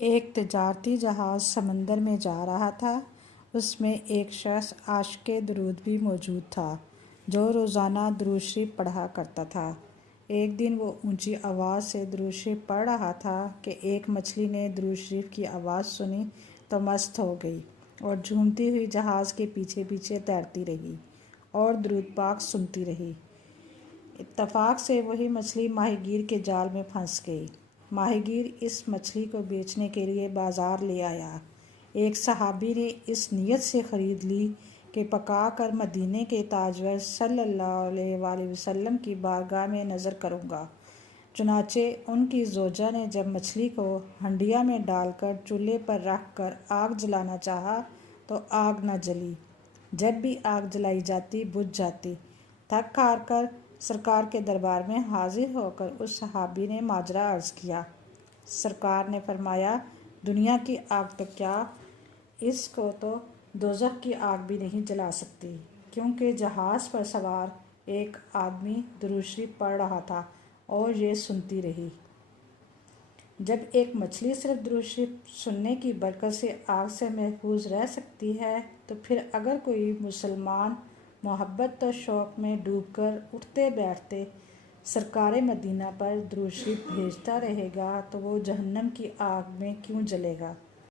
ایک تجارتی جہاز سمندر میں جا رہا تھا۔ اس میں ایک شخص عاشق درود بھی موجود تھا جو روزانہ درود شریف پڑھا کرتا تھا۔ ایک دن وہ اونچی آواز سے درود شریف پڑھ رہا تھا کہ ایک مچھلی نے درود شریف کی آواز سنی تو مست ہو گئی اور جھومتی ہوئی جہاز کے پیچھے پیچھے تیرتی رہی اور درود پاک سنتی رہی۔ اتفاق سے وہی مچھلی ماہی گیر کے جال میں پھنس گئی۔ ماہی گیر اس مچھلی کو بیچنے کے لیے بازار لے آیا۔ ایک صحابی نے اس نیت سے خرید لی کہ پکا کر مدینے کے تاجور صلی اللہ علیہ وآلہ وسلم کی بارگاہ میں نذر کروں گا۔ چنانچہ ان کی زوجہ نے جب مچھلی کو ہنڈیا میں ڈال کر چولہے پر رکھ کر آگ جلانا چاہا تو آگ نہ جلی۔ جب بھی آگ جلائی جاتی بجھ جاتی۔ تھک ہار کر سرکار کے دربار میں حاضر ہو کر اس صحابی نے ماجرا عرض کیا۔ سرکار نے فرمایا، دنیا کی آگ تو کیا، اس کو تو دوزخ کی آگ بھی نہیں جلا سکتی، کیونکہ جہاز پر سوار ایک آدمی درود شریف پڑھ رہا تھا اور یہ سنتی رہی۔ جب ایک مچھلی صرف درود شریف سننے کی برکت سے آگ سے محفوظ رہ سکتی ہے تو پھر اگر کوئی مسلمان محبت و شوق میں ڈوب کر اٹھتے بیٹھتے سرکار مدینہ پر درود شریف بھیجتا رہے گا تو وہ جہنم کی آگ میں کیوں جلے گا۔